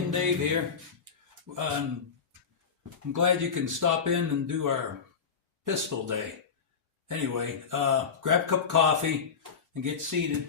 Kin Dave here. I'm glad you can stop in and do our pistol day. Anyway, grab a cup of coffee and get seated.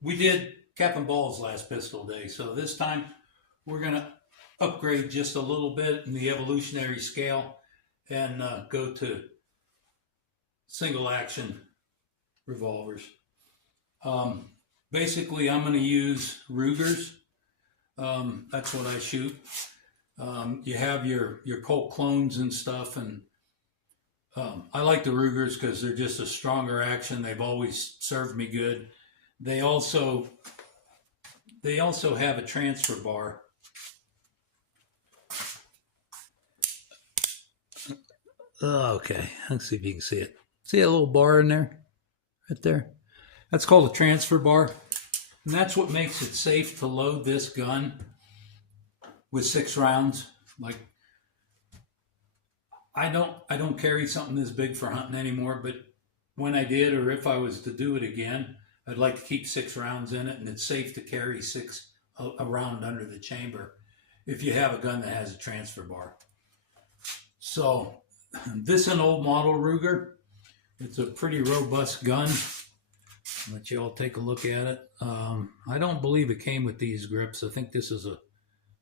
We did cap and balls last pistol day, so this time we're going to upgrade just a little bit in the evolutionary scale and go to single action revolvers. Basically, I'm going to use Rugers. That's what I shoot. You have your Colt clones and stuff, and I like the Rugers because they're just a stronger action. They've always served me good. They also have a transfer bar. Okay, let's see if you can see it. See a little bar in there? Right there? That's called a transfer bar. And that's what makes it safe to load this gun with 6 rounds. Like, I don't carry something this big for hunting anymore, but when I did, or if I was to do it again, I'd like to keep 6 rounds in it, and it's safe to carry 6 around under the chamber if you have a gun that has a transfer bar. So this is an old model Ruger. It's a pretty robust gun. I'll let you all take a look at it. I don't believe it came with these grips. I think this is a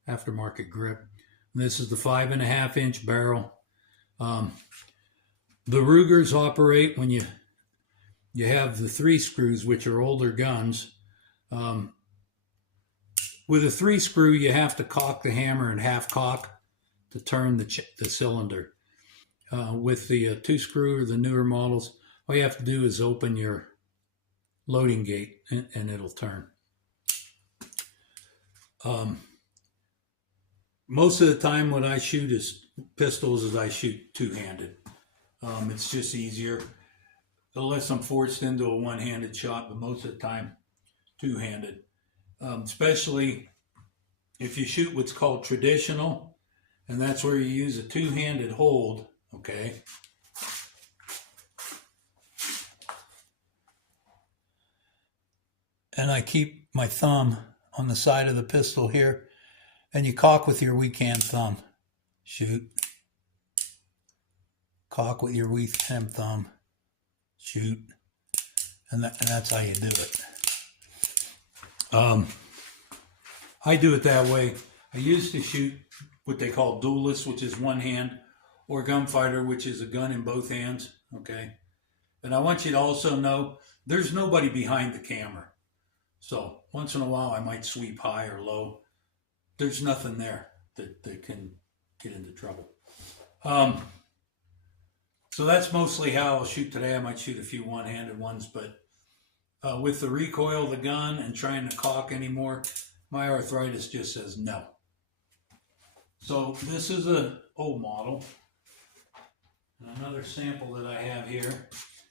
aftermarket grip. And this is the 5.5 inch barrel. The Rugers operate when you have the 3 screws, which are older guns. With a 3 screw, you have to cock the hammer in half cock to turn the cylinder. With the 2 screw or the newer models, all you have to do is open your loading gate and it'll turn. Most of the time what I shoot is pistols is I shoot two-handed. It's just easier, unless I'm forced into a one-handed shot, but most of the time two-handed. Especially if you shoot what's called traditional, and that's where you use a two-handed hold, okay? And I keep my thumb on the side of the pistol here, and you cock with your weak hand thumb. Shoot. Cock with your weak hand thumb. Shoot. And that's how you do it. I do it that way. I used to shoot what they call duelist, which is one hand, or gunfighter, which is a gun in both hands, okay? And I want you to also know there's nobody behind the camera. So once in a while I might sweep high or low. There's nothing there that can get into trouble. So that's mostly how I'll shoot today. I might shoot a few one-handed ones, but with the recoil of the gun and trying to cock anymore, my arthritis just says no. So this is an old model. And another sample that I have here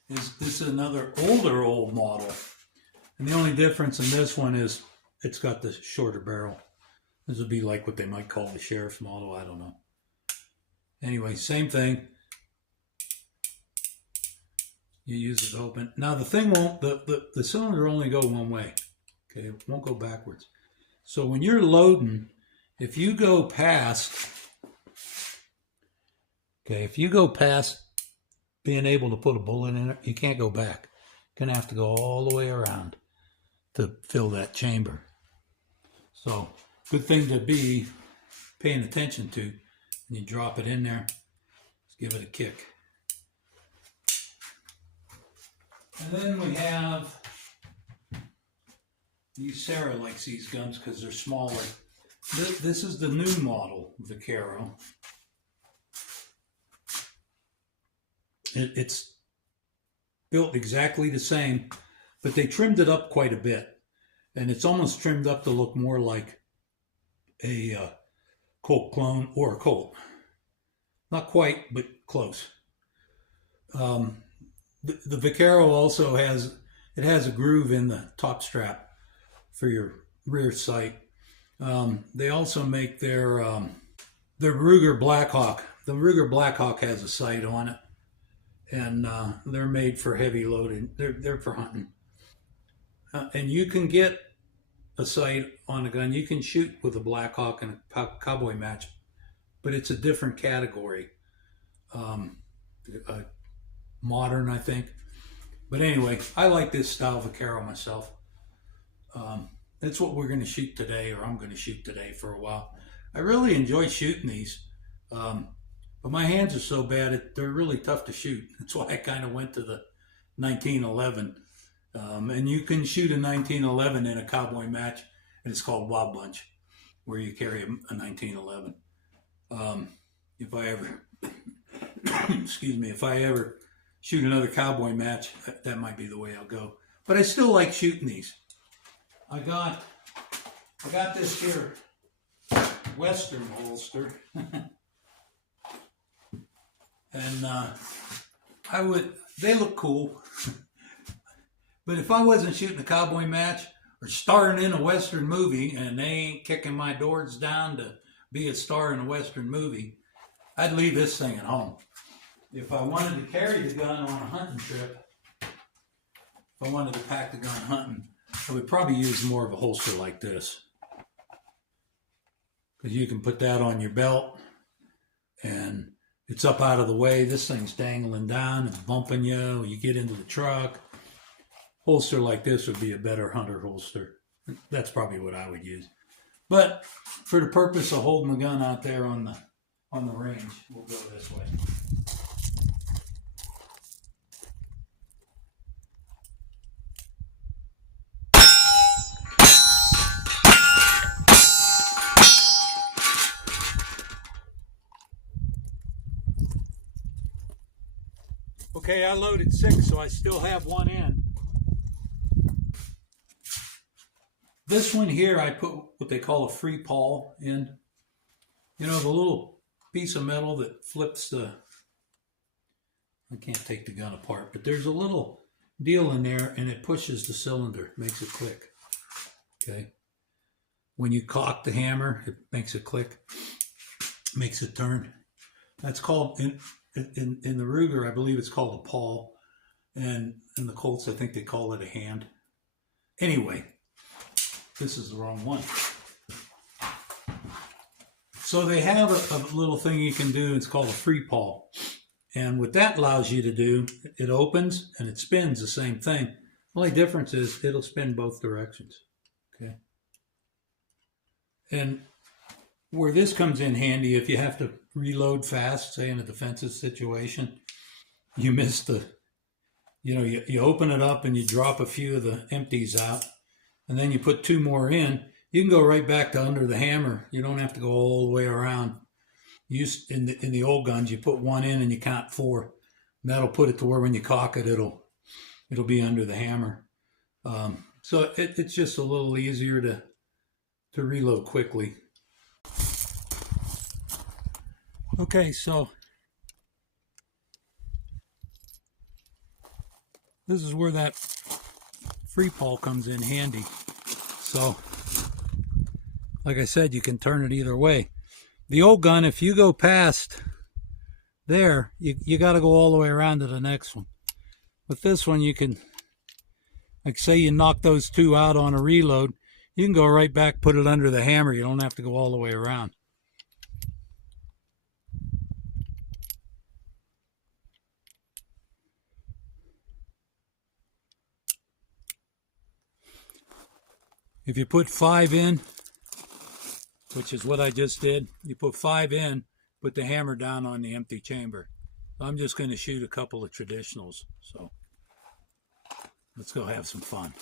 is this is another older old model. And the only difference in this one is it's got the shorter barrel. This would be like what they might call the sheriff's model. I don't know. Anyway, same thing. You use it open. Now the thing won't, the cylinder will only go one way. Okay, it won't go backwards. So when you're loading, if you go past, if you go past being able to put a bullet in it, you can't go back. You're gonna have to go all the way around to fill that chamber. So good thing to be paying attention to. When you drop it in there, just give it a kick. And then we have, Sarah likes these guns because they're smaller. This is the new model Vaquero. It's built exactly the same, but they trimmed it up quite a bit. And it's almost trimmed up to look more like a Colt clone or a Colt. Not quite, but close. The Vaquero also has a groove in the top strap for your rear sight. They also make their Ruger Blackhawk. The Ruger Blackhawk has a sight on it, and they're made for heavy loading. They're for hunting. And you can get a sight on a gun. You can shoot with a Black Hawk in a cowboy match, but it's a different category. Modern, I think. But anyway, I like this style Vaquero myself. That's what we're going to shoot today, or I'm going to shoot today for a while. I really enjoy shooting these, but my hands are so bad, they're really tough to shoot. That's why I kind of went to the 1911. And you can shoot a 1911 in a cowboy match, and it's called Wild Bunch, where you carry a 1911. If I ever, excuse me, if I ever shoot another cowboy match, that might be the way I'll go. But I still like shooting these. I got this here Western holster, and they look cool. But if I wasn't shooting a cowboy match or starring in a Western movie, and they ain't kicking my doors down to be a star in a Western movie, I'd leave this thing at home. If I wanted to carry the gun on a hunting trip, if I wanted to pack the gun hunting, I would probably use more of a holster like this. Because you can put that on your belt, and it's up out of the way. This thing's dangling down, it's bumping you, you get into the truck. Holster like this would be a better hunter holster. That's probably what I would use. But for the purpose of holding the gun out there on the range, we'll go this way. Okay, I loaded 6, so I still have one in. This one here, I put what they call a free pawl in. You know, the little piece of metal that flips the... I can't take the gun apart, but there's a little deal in there, and it pushes the cylinder, makes it click. Okay? When you cock the hammer, it makes it click, makes it turn. That's called... In the Ruger, I believe it's called a pawl, and in the Colts, I think they call it a hand. Anyway, this is the wrong one. So they have a little thing you can do. It's called a free pawl, and what that allows you to do, it opens and it spins the same thing. The only difference is it'll spin both directions. Okay, and where this comes in handy, if you have to reload fast, say in a defensive situation, you miss the, you open it up and you drop a few of the empties out, and then you put 2 more in, you can go right back to under the hammer. You don't have to go all the way around. In the old guns, you put 1 in and you count 4. And that'll put it to where when you cock it, it'll be under the hammer. So it's just a little easier to reload quickly. Okay, so this is where that free pawl comes in handy. So, like I said, you can turn it either way. The old gun, if you go past there, you got to go all the way around to the next one. With this one, you can, like say you knock those 2 out on a reload, you can go right back, put it under the hammer. You don't have to go all the way around. If you put 5 in, which is what I just did, you put 5 in, put the hammer down on the empty chamber. I'm just going to shoot a couple of traditionals, so let's go have some fun.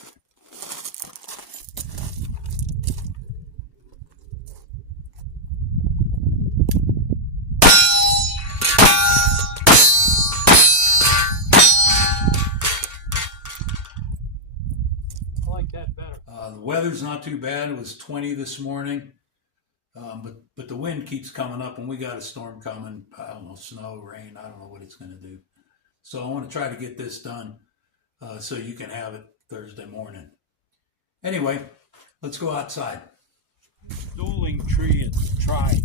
The weather's not too bad. It was 20 this morning, but the wind keeps coming up, and we got a storm coming. I don't know, snow, rain. I don't know what it's going to do. So I want to try to get this done so you can have it Thursday morning. Anyway, let's go outside. Dueling tree and try.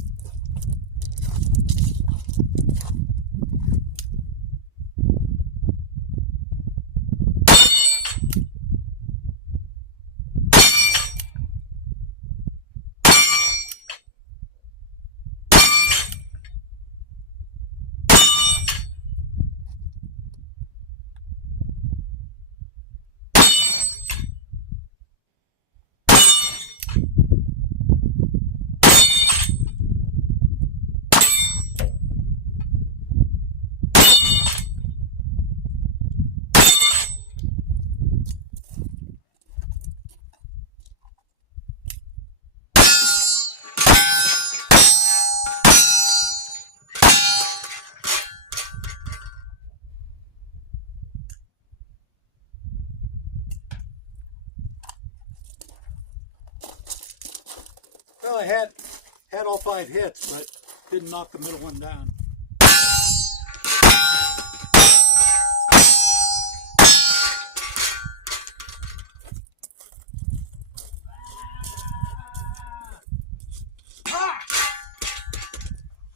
Well, I had all 5 hits, but didn't knock the middle one down.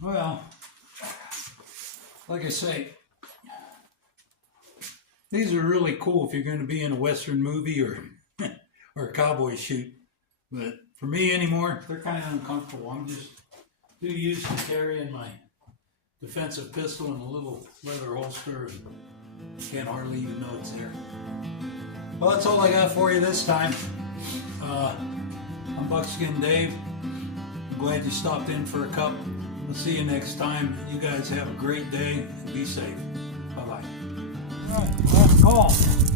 Well, like I say, these are really cool if you're going to be in a Western movie or or a cowboy shoot. But for me anymore, they're kind of uncomfortable. I'm just too used to carrying my defensive pistol in a little leather holster and can't hardly even know it's there. Well, that's all I got for you this time. I'm Buckskin Dave. I'm glad you stopped in for a cup. We'll see you next time. You guys have a great day and be safe. Bye-bye. All right, last call.